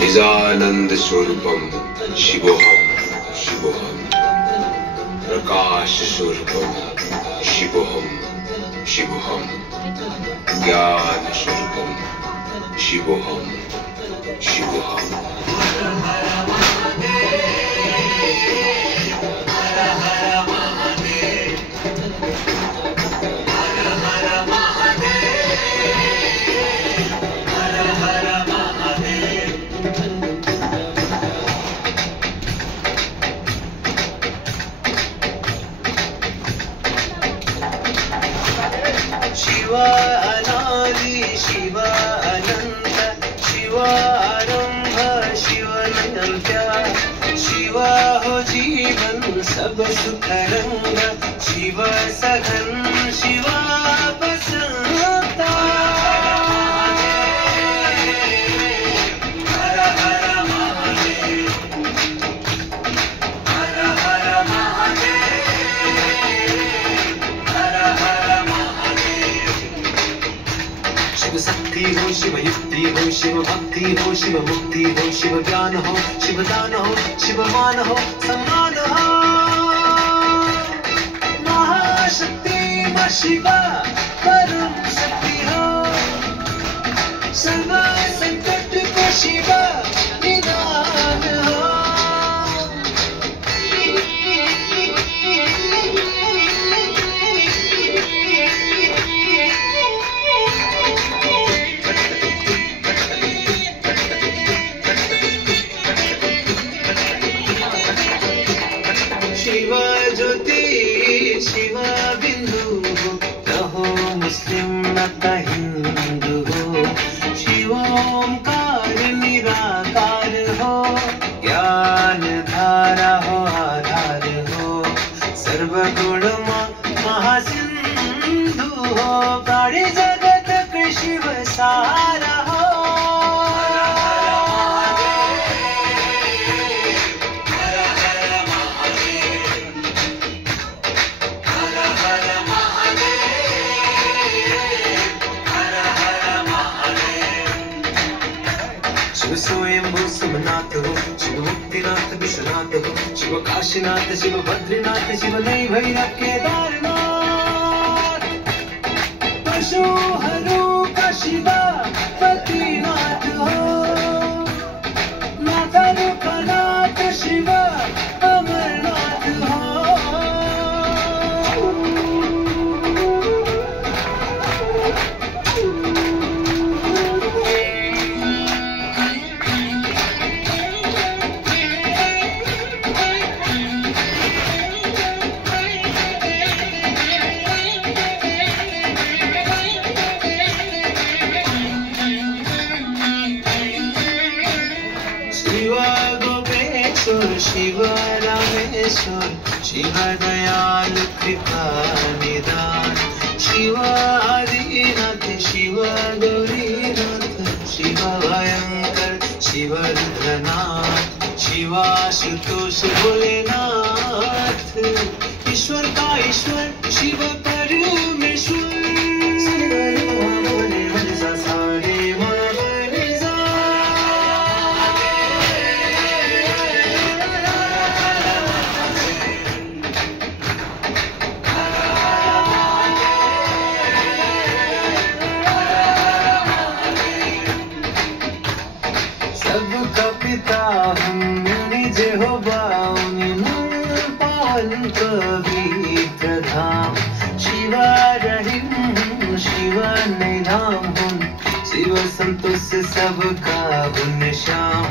निजानंद स्वरूपम शिवोहम शिवोहम प्रकाश स्वरूपम शिवोहम शिवोहम ज्ञान स्वरूपम शिवोहम शिवोहम शिव अनादि शिव अनंत शिव आरंभ शिव निरंत्य शिव हो जीवन सब सुख रंग शिव सघन शिव बसंता हर हर महादेव हर हर महादेव हर हर शिव शक्ति हो शिव युक्ति हो शिव भक्ति हो शिव मुक्ति हो शिव ज्ञान हो शिव दान हो शिव मान हो सम्मान हो महाशक्ति मां शिवा परम शक्ति हो सर्व संकट को शिवा निदान हो शिव ज्योति शिव बिंदु हो न हो मुस्लिम न तो हिंदू हो शिव ओंकार निराकार हो ज्ञान धारा हो आधार हो सर्वगुण महासिंधु हो प्राणी जगत के शिव सारा हो शिव स्वयंभू सोमनाथ हो शिव मुक्तिनाथ विश्वनाथ हो शिव काशीनाथ शिव बद्रीनाथ शिव नई भैरव केदारनाथ पशुहरू का शिवा पतिनाथ हो नाथनु का नाथ शिवा अमरनाथ हो शिव गोपेश्वर शिव रामेश्वर शिव दयाल कृपा निदान शिव आदिनाथ शिव गौरीनाथ शिव भयंकर शिव रुद्रनाथ शिव आशुतोष भोलेनाथ ईश्वर का ईश्वर शिव परमेश्वर सबका पिता हम निज हो पावन पवित्र धाम शिवा रहीम शिवा निधाम हम शिव संतोष सबका गुण श्याम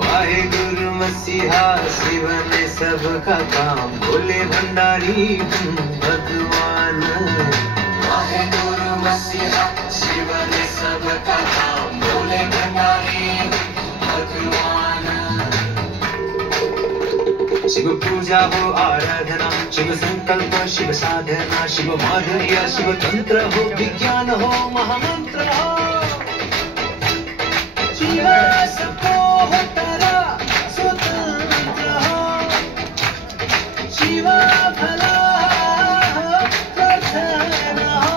वाहे गुरु मसीहा शिव ने सबका काम भोले भंडारी भगवान वाहे गुरु मसीहा शिव ने सबका काम भोले भंडारी शिव पूजा हो आराधना शिव संकल्प शिव साधना शिव माधुर्य शिव तंत्र हो विज्ञान हो महामंत्र हो शिव सबको हो तारा स्वतंत्र हो शिव भला हो प्रार्थना हो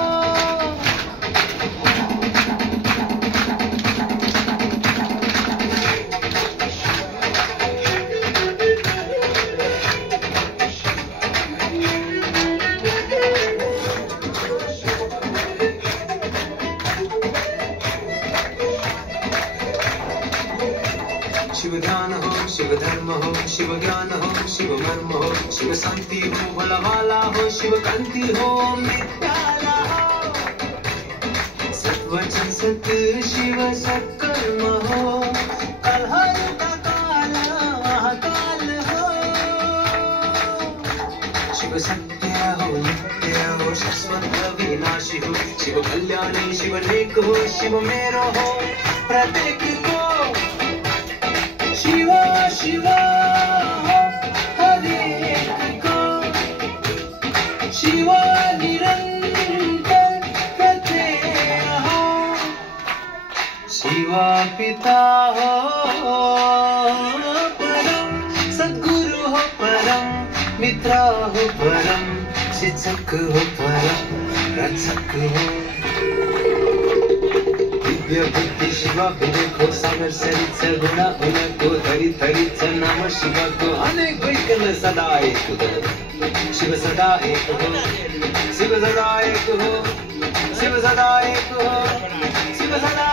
शिव ध्यान हो, शिव धर्म हो, शिव ज्ञान हो, शिव मर्म हो, शिव शांति हो, भला वाला हो, शिव कांति हो, मित्याला हो, सत्वचन सत शिव सकर्म हो, कलहर का काला महाकाल हो, शिव सत्य हो, नित्य हो, शाश्वत विनाशी हो, शिव कल्याणी, शिव नेक हो, शिव मेरो हो, प्रत्येक को शिव शिव हो, हरेक को शिव निरंतर प्रत्यय हो, शिव पिता हो परम, सद्गुरु हो परम, मित्र हो परम, शिक्षक हो परम, रक्षक हो, दिव्य बुद्धि शिव विवेक हो, सागर सरित गुण उनको धरि धरित नाम शिव को अनेक वैकल सदा एक हो, शिव सदा एक हो, शिव सदा एक हो, शिव सदा एक हो, शिव सदा